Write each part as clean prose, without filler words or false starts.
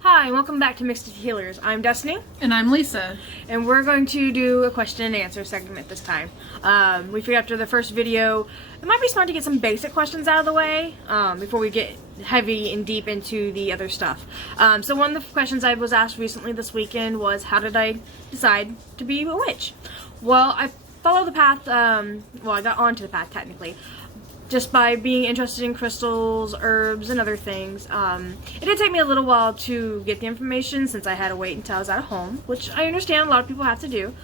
Hi, and welcome back to Mixed Healers. I'm Destiny. And I'm Lisa. And we're going to do a question and answer segment this time. We figured after the first video, it might be smart to get some basic questions out of the way before we get heavy and deep into the other stuff. So one of the questions I was asked recently this weekend was, how did I decide to be a witch? Well, I followed the path, I got onto the path technically, just by being interested in crystals, herbs, and other things. It did take me a little while to get the information since I had to wait until I was at home, which I understand a lot of people have to do.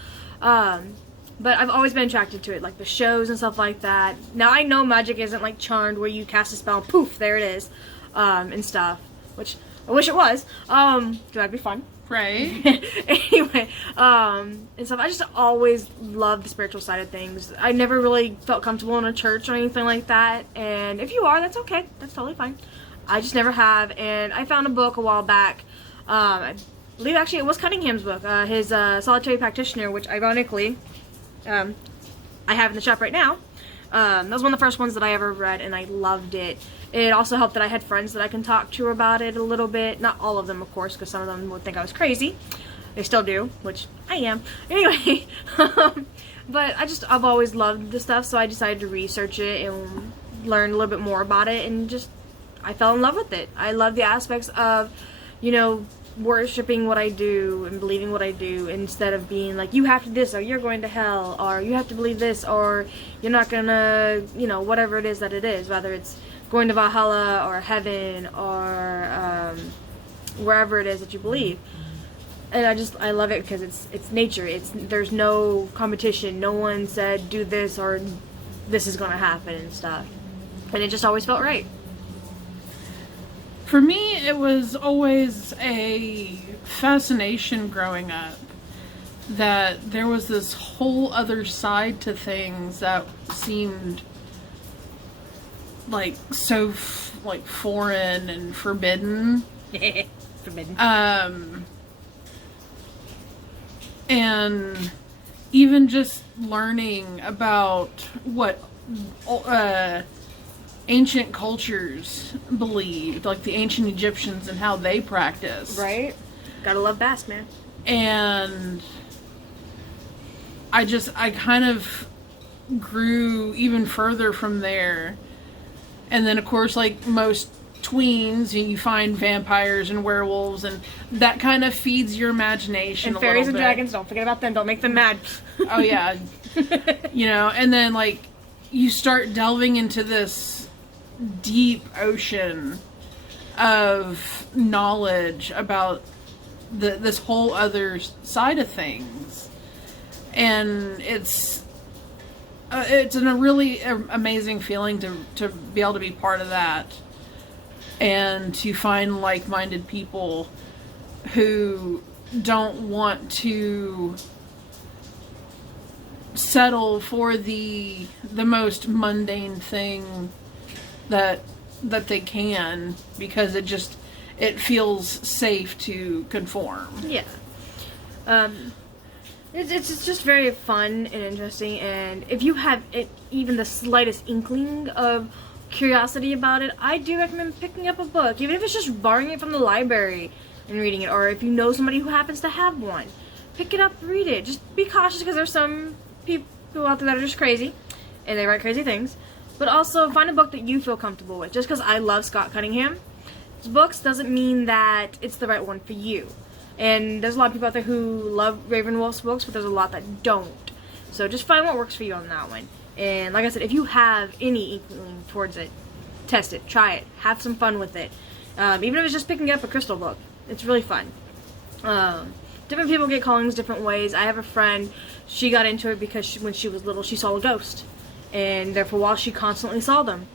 But I've always been attracted to it, like the shows and stuff like that. Now I know magic isn't like Charmed where you cast a spell and poof, there it is, and stuff, which I wish it was, because that'd be fun. Right. Anyway, and stuff. I just always loved the spiritual side of things. I never really felt comfortable in a church or anything like that. And if you are, that's okay. That's totally fine. I just never have. And I found a book a while back. I believe actually it was Cunningham's book. His Solitary Practitioner, which ironically, I have in the shop right now. That was one of the first ones that I ever read, and I loved it. It also helped that I had friends that I can talk to about it a little bit. Not all of them, of course, because some of them would think I was crazy. They still do, which I am. Anyway, but I've always loved this stuff, so I decided to research it and learn a little bit more about it, and I fell in love with it. I love the aspects of, worshiping what I do and believing what I do, instead of being like, you have to do this or you're going to hell, or you have to believe this or you're not gonna, whatever it is that it is, whether it's going to Valhalla or heaven or wherever it is that you believe. And I love it because it's nature. There's no competition. No one said do this or this is gonna happen and stuff, and it just always felt right. For me, it was always a fascination growing up that there was this whole other side to things that seemed like so foreign and forbidden. Forbidden. And even just learning about what ancient cultures believed, like the ancient Egyptians and how they practiced. Right? Gotta love Basque, man. And I kind of grew even further from there. And then, of course, like most tweens, you find vampires and werewolves, and that kind of feeds your imagination. And fairies and dragons, don't forget about them. Don't make them mad. Oh, yeah. And then, like, you start delving into this deep ocean of knowledge about this whole other side of things, and it's a really amazing feeling to be able to be part of that, and to find like-minded people who don't want to settle for the most mundane thing that they can, because it feels safe to conform. Yeah. It's just very fun and interesting, and if you have even the slightest inkling of curiosity about it, I do recommend picking up a book, even if it's just borrowing it from the library and reading it, or if you know somebody who happens to have one, pick it up, read it. Just be cautious, because there's some people out there that are just crazy, and they write crazy things. But also, find a book that you feel comfortable with. Just because I love Scott Cunningham's books doesn't mean that it's the right one for you. And there's a lot of people out there who love Ravenwolf's books, but there's a lot that don't. So just find what works for you on that one. And like I said, if you have any inkling towards it, test it, try it, have some fun with it. Even if it's just picking up a crystal book, it's really fun. Different people get callings different ways. I have a friend, she got into it because when she was little, she saw a ghost. And there for a while, she constantly saw them.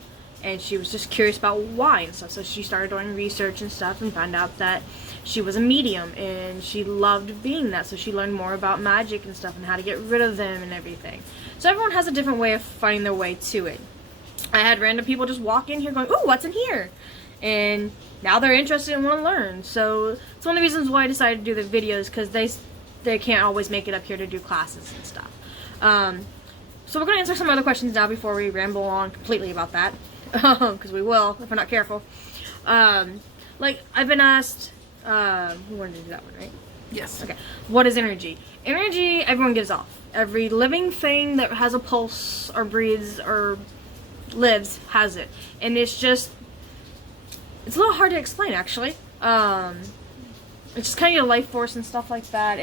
And she was just curious about why and stuff. So she started doing research and stuff and found out that she was a medium. And she loved being that. So she learned more about magic and stuff and how to get rid of them and everything. So everyone has a different way of finding their way to it. I had random people just walk in here going, ooh, what's in here? And now they're interested and want to learn. So it's one of the reasons why I decided to do the videos, because they can't always make it up here to do classes and stuff. So we're going to answer some other questions now before we ramble on completely about that. Because we will, if we're not careful. Like, I've been asked We wanted to do that one, right? Yes. Okay. What is energy? Energy, everyone gives off. Every living thing that has a pulse or breathes or lives has it. And it's a little hard to explain, actually. It's just kind of your life force and stuff like that.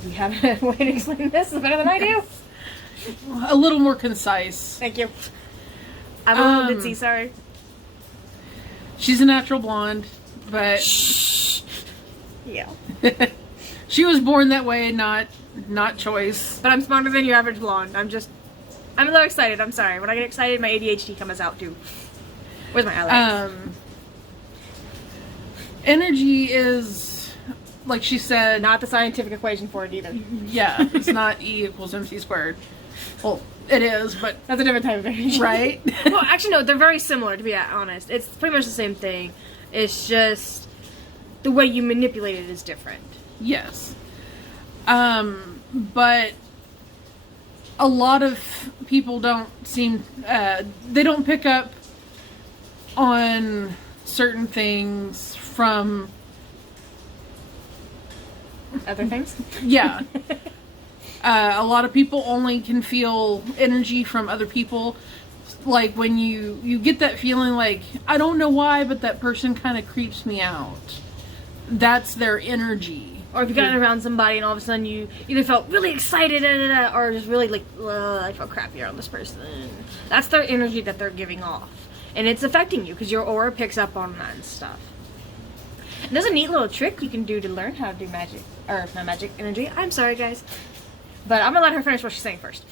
Do you have a way to explain this better than I do? A little more concise. Thank you. I'm a little ditzy, sorry. She's a natural blonde, but Yeah. she was born that way, not choice. But I'm smarter than your average blonde. I'm a little excited. I'm sorry. When I get excited, my ADHD comes out too. Where's my eye? Energy is, like she said, Not the scientific equation for it either. yeah, it's not E equals MC squared. Well, it is, but That's a different type of energy. right? Well, actually, no. They're very similar, to be honest. It's pretty much the same thing. It's just the way you manipulate it is different. Yes. But a lot of people don't seem, they don't pick up on certain things from, Other things? yeah. A lot of people only can feel energy from other people. Like when you get that feeling like, I don't know why, but that person kind of creeps me out. That's their energy. Or if you got around somebody and all of a sudden you either felt really excited or just really like, I felt crappy around this person. That's their energy that they're giving off. And it's affecting you because your aura picks up on that and stuff. And there's a neat little trick you can do to learn how to do magic. Or not magic, energy. I'm sorry, guys. But I'm going to let her finish what she's saying first.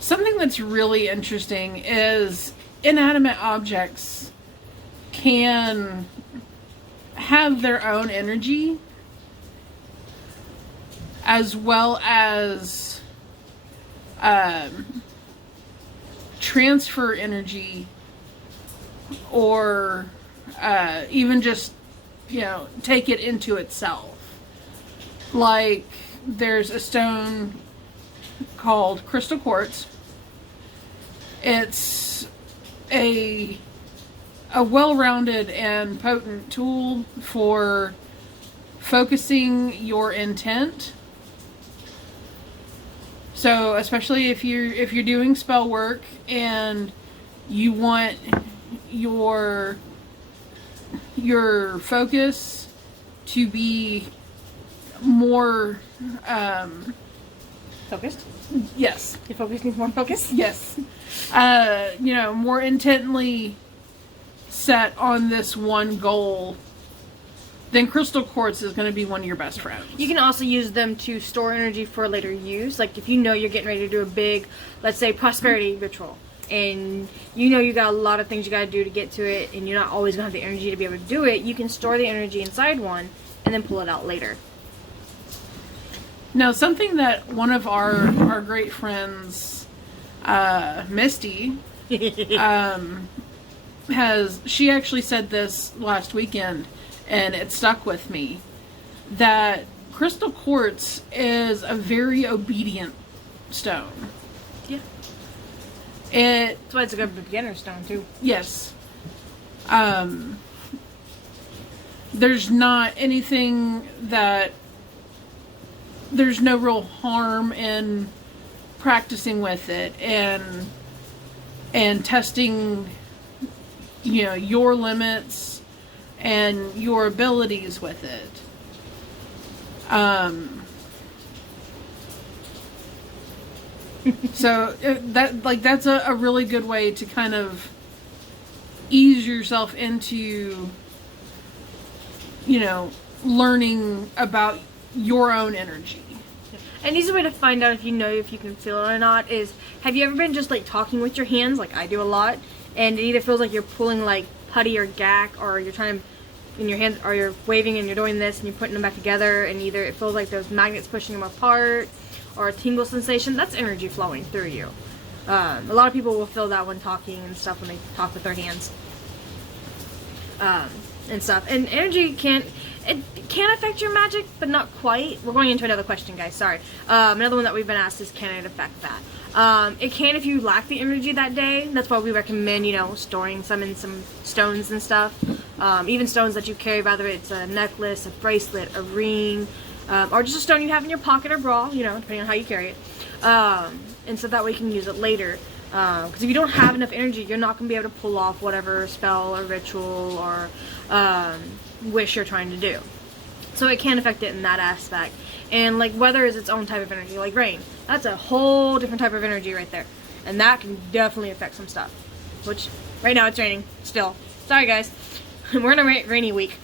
Something that's really interesting is inanimate objects can have their own energy as well as transfer energy or even just, take it into itself. Like there's a stone called crystal quartz. It's a well-rounded and potent tool for focusing your intent. So especially if you're doing spell work and you want your focus to be more Focused? yes. Your focus needs more focus? Yes. More intently set on this one goal, then crystal quartz is going to be one of your best friends. You can also use them to store energy for later use. Like if you know you're getting ready to do a big, let's say, prosperity ritual, and you know you got a lot of things you got to do to get to it, and you're not always going to have the energy to be able to do it, you can store the energy inside one and then pull it out later. Now, something that one of our great friends, Misty, she actually said this last weekend, and it stuck with me, that crystal quartz is a very obedient stone. Yeah. That's why it's a good beginner stone, too. Yes. There's not anything that... There's no real harm in practicing with it and testing, your limits and your abilities with it. So that's a really good way to kind of ease yourself into, learning about your own energy. An easy way to find out if you can feel it or not is, have you ever been just like talking with your hands, like I do a lot, and it either feels like you're pulling like putty or gack, or you're trying to, in your hands, or you're waving and you're doing this and you're putting them back together, and either it feels like there's magnets pushing them apart, or a tingle sensation. That's energy flowing through you. A lot of people will feel that when talking and stuff, when they talk with their hands. And stuff. And energy can affect your magic, but not quite. We're going into another question, guys. Sorry. Another one that we've been asked is, can it affect that? It can if you lack the energy that day. That's why we recommend, you know, storing some in some stones and stuff. Even stones that you carry, whether it's a necklace, a bracelet, a ring, or just a stone you have in your pocket or bra, you know, depending on how you carry it. And so that way you can use it later. Because if you don't have enough energy, you're not going to be able to pull off whatever spell or ritual or wish you're trying to do. So it can affect it in that aspect. And like weather is its own type of energy, like rain. That's a whole different type of energy right there. And that can definitely affect some stuff. Which, right now it's raining, still. Sorry guys. We're in a rainy week.